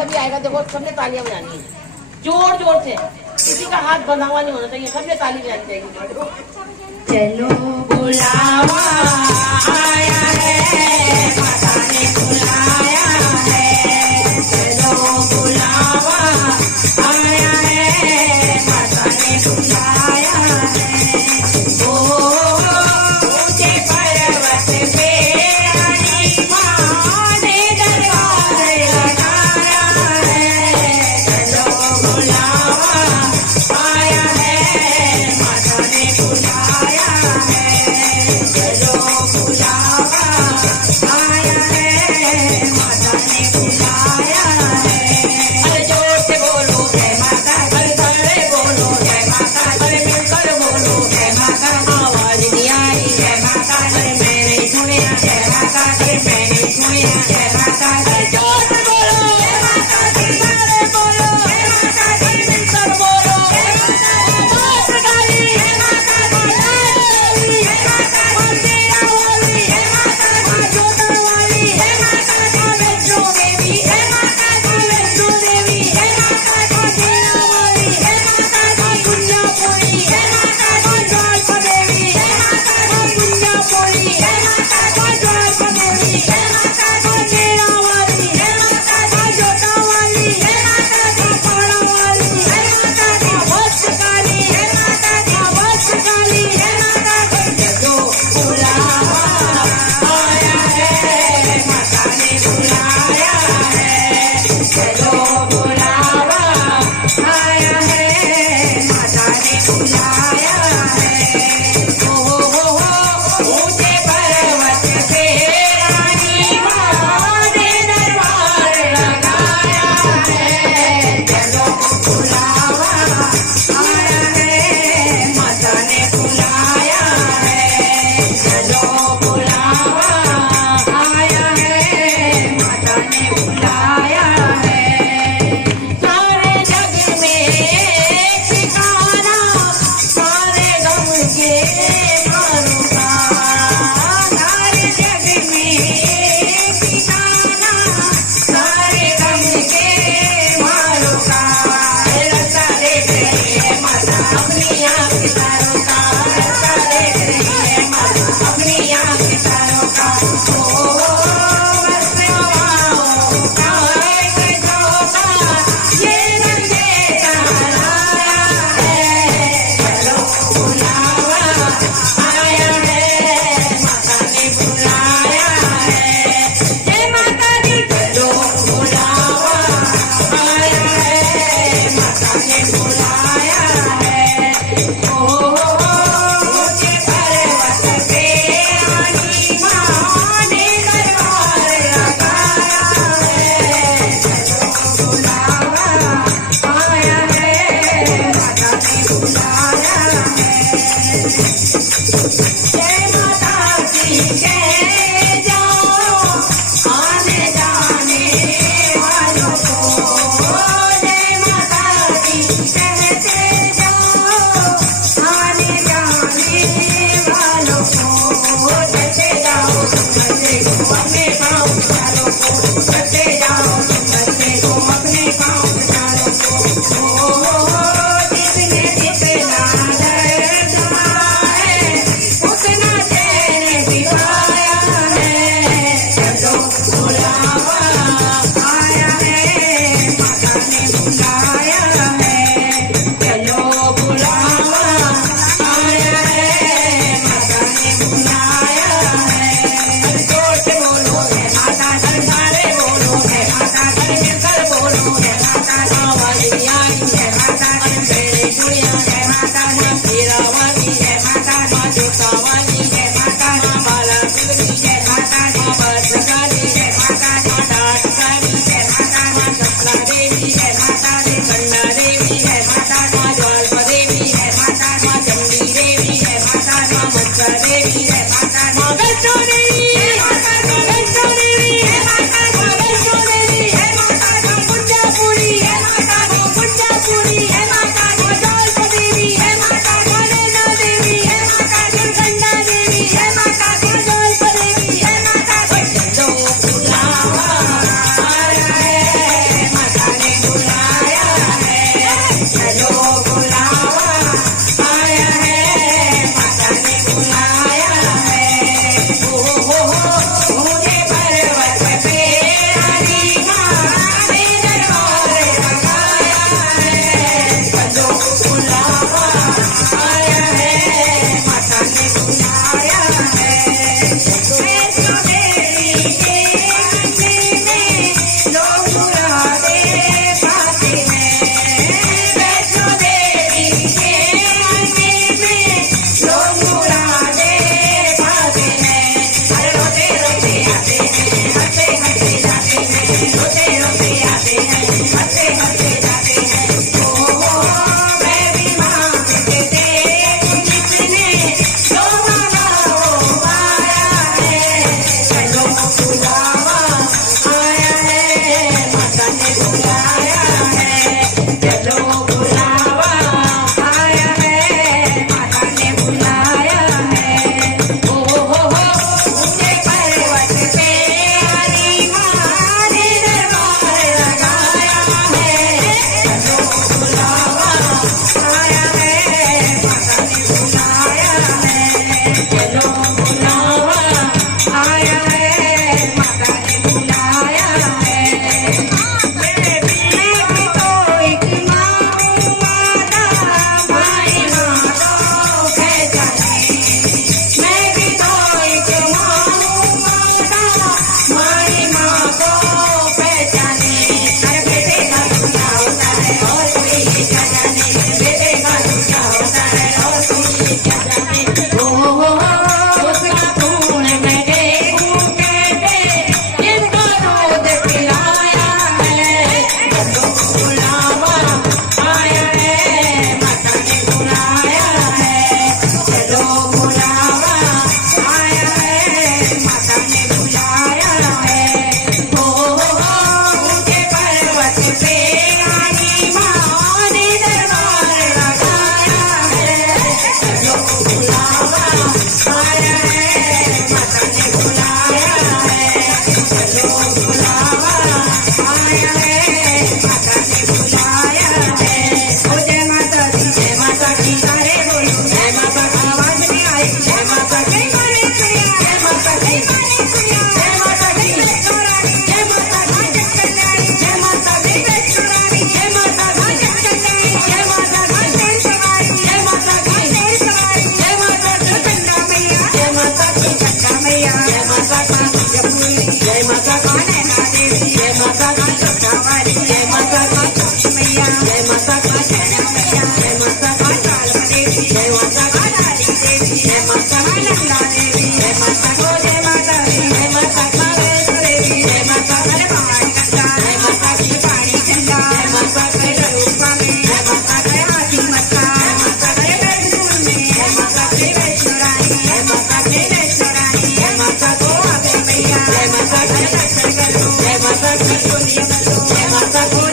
तभी आएगा। देखो सबने तालियां बजानी है जोर जोर से, किसी का हाथ बंधा हुआ नहीं होना चाहिए, सबने ताली बजानी चाहिए। चलो बुलावा आया है, माता ने बुलाया है। चलो बुलावा आया है, माता ने बुलाया है। ओ ऊंचे पर्वत पे आई माँ ने दरबार लगाया है। चलो बुलावा आया है, माता ने बुलाया है। चलो बुलावा आया है, माता ने बुलाया है। अरे जोर से बोलो जय माता, अरे सारे बोलो जय माता, अरे मिलकर बोलो जय माता। आवाज नहीं आई जय माता, अरे मैंने सुनिया जय माता, अरे मैंने सुनिया जय माता। अरे जोर से बोलो जय माता दी, सारे बोलो जय माता दी, मिलकर बोलो जय माता दी। बात काली जय माता दी, जय माता दी, तेरा वाली जय माता दी, जोता वाली जय माता दी, वैष्णो देवी जय माता दी, वैष्णो देवी जय माता दी, तेरा वाली जय माता दी, कुंजापुरी जय माता दी, ज्वाल्प देवी जय माता दी, कुंजापुरी जय माता दी, ज्वाल्प देवी जय माता दी, तेरा वाली जय माता दी, जोता वाली जय माता दी, पाड़ा वाली जय माता दी, वत्स काली जय माता दी, वत्स काली जय माता दी। चलो बुलावा आया है, माता ने बुलाया है। चलो बुलावा आया है, माता ने बुलाया है। ओ ऊंचे पर्वत पे रानी माँ ने दरबार लगाया है। चलो बुलावा आया है, माता ने बुलाया है। चलो बुलावा आया है, माता ने बुलाया है। सारे जग में ठिकाना, सारे गम के मारों का। सारे जग में ठिकाना, सारे गम के मारों का। रास्ता देख रही है माता अपनी आँख तारों का, रास्ता देख रही है माता अपनी आँख तारों का। ओ बस हवाओं का एक झोंका, ये संदेशा लाया है। चलो बुलावा आया है, माता ने बुलाया है। जय माता दी। चलो बुलावा आया है, माता ने बुलाया है। ओ ऊंचे पर्वत पे रानी माँ ने दरबार लगाया है। चलो बुलावा आया है, माता ने बुलाया है। जय माता की जय जाओ आने जाने वालों को। जय माता की कहते जाओ आने जाने वालों को। चलते जाओ सुनते को अपने पाँव चारों को, चलते जाओ सुनते को अपने पाँव चारों को। ओ जिसने जितना दर्द है, उतना चैन भी पाया है। चलो बुलावा आया है, माता ने बुलाया है। चलो बुलावा आया है, माता ने बुलाया है। अरे जोर से बोलो जय माता, अरे सारे बोलो जय माता, अरे मिलकर बोलो जय माता। आवाज नहीं आई जय माता, अरे मैंने सुनिया जय माता। माँ तेरा वाली जय माता, माँ जोता वाली जय माता, माँ बाला सुंदरी जय माता, माँ भद्रकाली जय माता, माँ डाट काली जय माता, माँ सपना देवी जय माता, कन्या देवी जय माता, माँ ज्वाल्प देवी जय माता, माँ चंडी देवी जय माता, माँ मक्का देवी जय माता, माँ वैष्णो देवी जय माता, माँ वैष्णो देवी जय माता, माँ वैष्णो देवी जय माता, माँ कुंजापुरी जय माता, माँ कुंजापुरी जय माता, माँ ज्वाल्प देवी जय माता, माँ नैना देवी जय माता, दुर्गंधा देवी जय माता, माँ ज्वाल्प देवी जय माता। चलो बुलावा आया है, माता जय माता